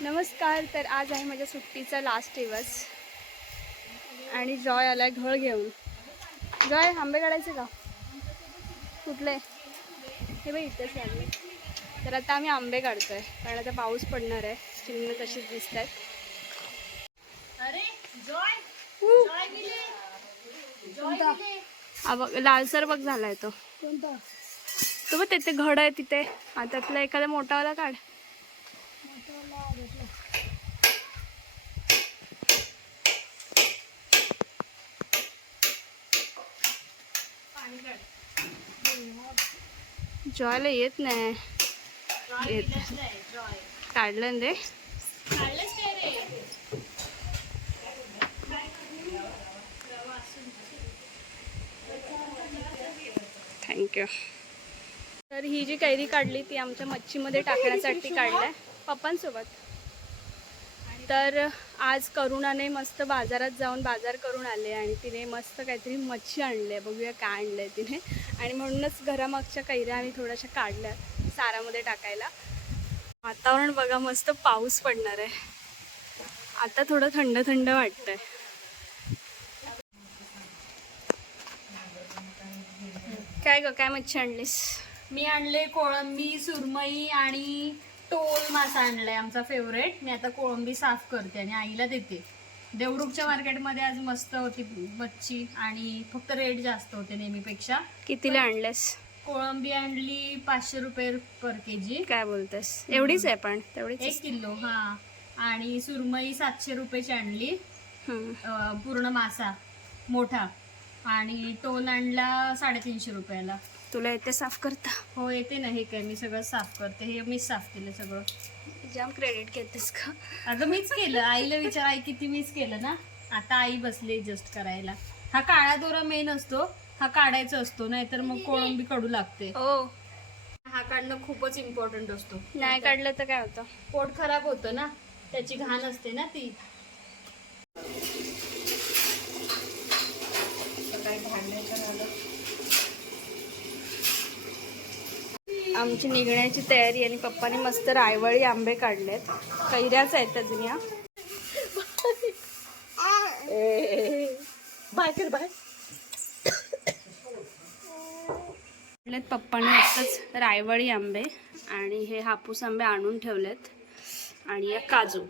नमस्कार. तर आज आहे माझ्या सुट्टीचा लास्ट दिवस आणि जॉय आलाय घळ घेऊन. जॉय आंबे काढायचे का? कुठले? हे बाई इथेच लागले. तर आता आम्ही आंबे काढतोय कारण आता पाऊस पडणार आहे. चिन्ह तशीच दिसत आहेत. लालसर बघ झालाय तो. कोणता? तो बघ तिथे घड आहे तिथे. त्यातला एखादा मोठावाला काढ. जॉयला येत नाही. काढलं रे. थँक्यू. तर ही जी कैरी काढली ती आमच्या मच्छीमध्ये टाकण्यासाठी काढलाय पप्पांसोबत. तर आज करुणाने मस्त बाजारात जाऊन बाजार करून आले आणि तिने मस्त काहीतरी मच्छी आणली आहे. बघूया काय आणलं आहे तिने. आणि म्हणूनच घरामागच्या कैऱ्या आम्ही थोड्याशा काढल्या सारामध्ये टाकायला. वातावरण बघा, मस्त पाऊस पडणार आहे. आता थोडं थंड थंड वाटतंय. काय ग, काय मच्छी आणलीस? मी आणले कोळंबी, सुरमई आणि टोल मासा आणलाय आमचा फेवरेट. मी आता कोळंबी साफ करते आणि आईला देते. देवरुखच्या मार्केटमध्ये आज मस्त होती मच्छी आणि फक्त रेट जास्त होते नेहमीपेक्षा. कितीला आणलेस? कोळंबी आणली 500 रुपये पर केजी. काय बोलतेस? एवढीच आहे पण तेवढीच 1 किलो. हा. आणि सुरमई 700 रुपयाची आणली, पूर्ण मासा मोठा. आणि टोल आणला 350 रुपयाला. तुला येते साफ करता? हो येते ना. हे काय मी सगळं साफ करते. हे मीच साफ केलं सगळं. जाम क्रेडिट घेतेस का? अगं मीच केलं. आईला विचार, आई किती मीच केलं ना. आता आई बसली जस्ट करायला. हा काळा दोरा मेन असतो, हा काढायचा असतो, नाहीतर मग कोळंबी कडू लागते. हो. हा काढणं खूपच इम्पॉर्टंट असतो. नाही काढलं तर काय होतं? पोट खराब होतं ना, त्याची घाण असते ना ती. आमची निघण्याची तयारी आणि पप्पाने मस्त रायवळी आंबे काढलेत. कैऱ्याच आहेत अजून. या पप्पाने मस्तच रायवळी आंबे आणि हे हापूस आंबे आणून ठेवलेत आणि या काजू.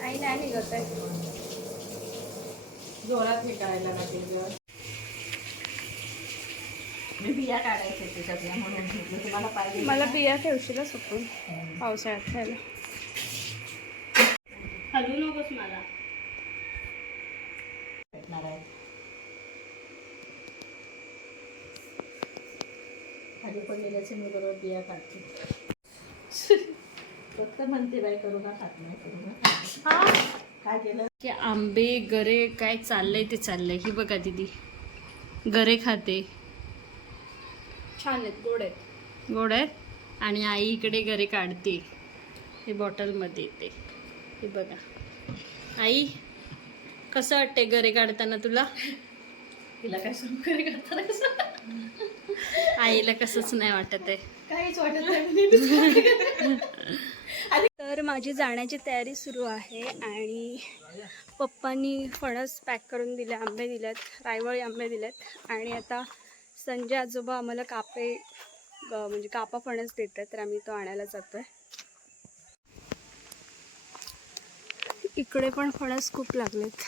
आई नाही निघत आहे. जोरात फेकायला लागेल. मी बिया काढायचे त्याच्यातल्या म्हणून तुम्हाला पाहिजे. मला बिया ठेवशील सुकून पावसाळ्यात खायला. हलवू नकोस मला. भेटणार आहे खाली पडलेल्याचे मी बरोबर बिया काढते. फक्त म्हणते बाई करू का खात नाही, करू का. हा काय केलं की आंबे गरे काय चाललंय ते चाललंय. ही बघा दीदी गरे खाते. छान आहेत, गोड आहेत. गोड आहेत. आणि आई इकडे गरे काढते. हे बॉटलमध्ये येते. हे बघा. आई कसं वाटते गरे काढताना तुला? तिला काय सुरू करे काढताना कसं? आईला कसंच नाही वाटत आहे. काहीच वाटत नाही. तर माझी जाण्याची तयारी सुरू आहे आणि पप्पांनी फणस पॅक करून दिले, आंबे दिलेत, रायवळी आंबे दिलेत. आणि आता संजय आजोबा आम्हाला म्हणजे कापा फणस देतात, तर आम्ही तो आणायला जातोय. इकडे पण फणस खूप लागलेत.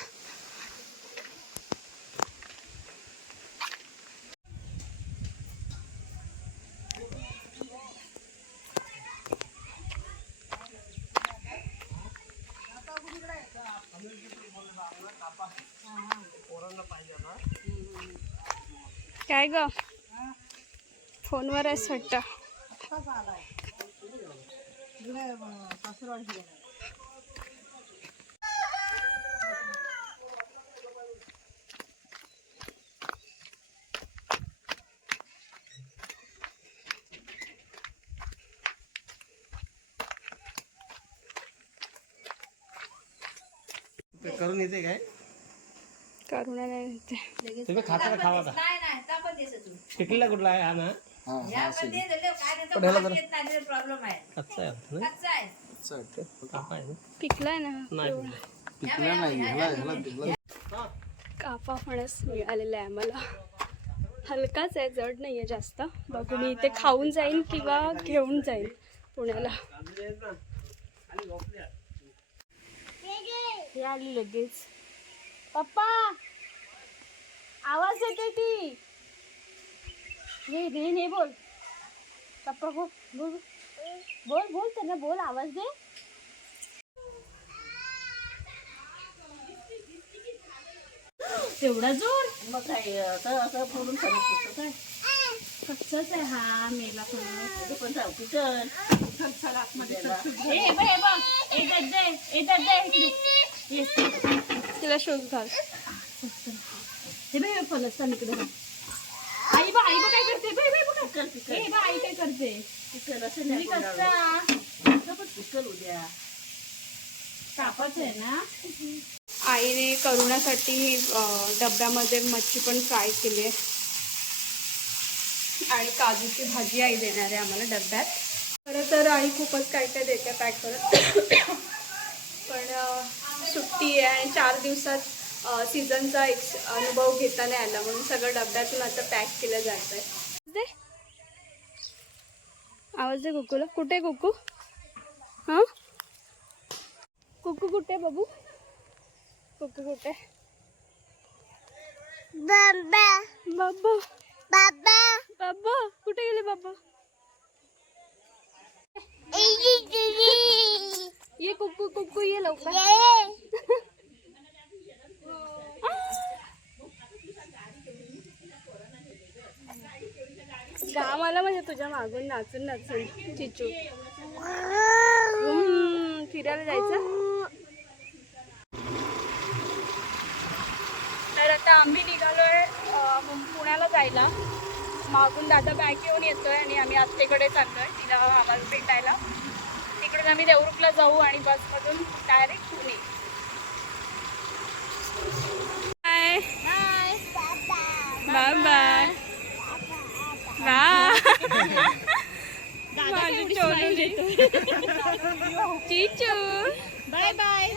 काय ग? फोनवर आहेस वाटतं. ते करून येते काय करुणा नाही येते. तुम्ही खाता का खावा का टिकलीला कुठला आहे हा ना पण ह्याला जरा कच्चा आहे ना? कापा आहे ना? पिकलाय ना नाही एवढा. कापा फणस मिळालेला आहे आम्हाला. हलकाच आहे, जड नाही आहे जास्त. बघू मी इथे खाऊन जाईन किंवा घेऊन जाईन पुण्याला. हे आली लगेच. पप्पा आवाज येते ती. हे बोल पप्पा, हो बोल बोल बोल त्यांना बोल, आवाज दे. तेवढा जोर मग काय असं बोलून काय कच्चाच आहे हा मेला पण तिला शोध घाल. हे बाई फणस चाल इकडे. आई बा काय करते. आई काय करते. उद्या कापाच आहे ना. आईने करुणासाठी डब्यामध्ये मच्छी पण फ्राय केली आहे आणि काजूची भाजी आई देणार आहे आम्हाला डब्यात. खरं तर आई खूपच काय काय देते पॅक करत. पण सुट्टी आहे आणि 4 दिवसात सीझनचा अनुभव घेता नाही आला म्हणून सगळं डब्यातून आता पॅक केलं जात आहे. दे आवाज दे कुकूला. कुठे कुकू. हां कुकू कुठे बघू. कुकू कुठे. बाबा बाबा बाबा बाबा कुठे गेले बाबा. ये कुकू कुकू ये लवकर. घाम आला म्हणजे तुझ्या मागून नाचून नाचून. चिचू फिरायला जायचं. तर आता आम्ही निघालोय पुण्याला जायला. मागून दादा बॅग घेऊन येतोय आणि आम्ही आत्तेकडे चाललोय तिला आवाज भेटायला. तिकडून आम्ही देवरुखला जाऊ आणि बसमधून direct Pune. Bye bye bye माझी चोलून देतो. चिचू बाय बाय.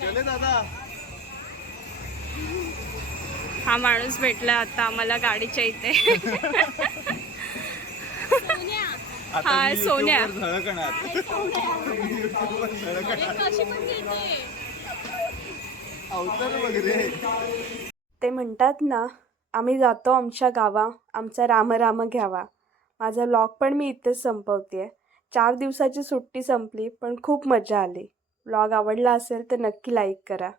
चले दादा. हा माणूस भेटला आता आम्हाला गाडीच्या इथे. हा सोन्या. ते म्हणतात ना, आम्ही जातो आमच्या गावा, आमचा राम राम घ्यावा. माझा व्लॉग पण मी इथेच संपवते. 4 दिवसाची सुट्टी संपली पण खूप मजा आली. व्लॉग आवडला असेल तर नक्की लाईक करा.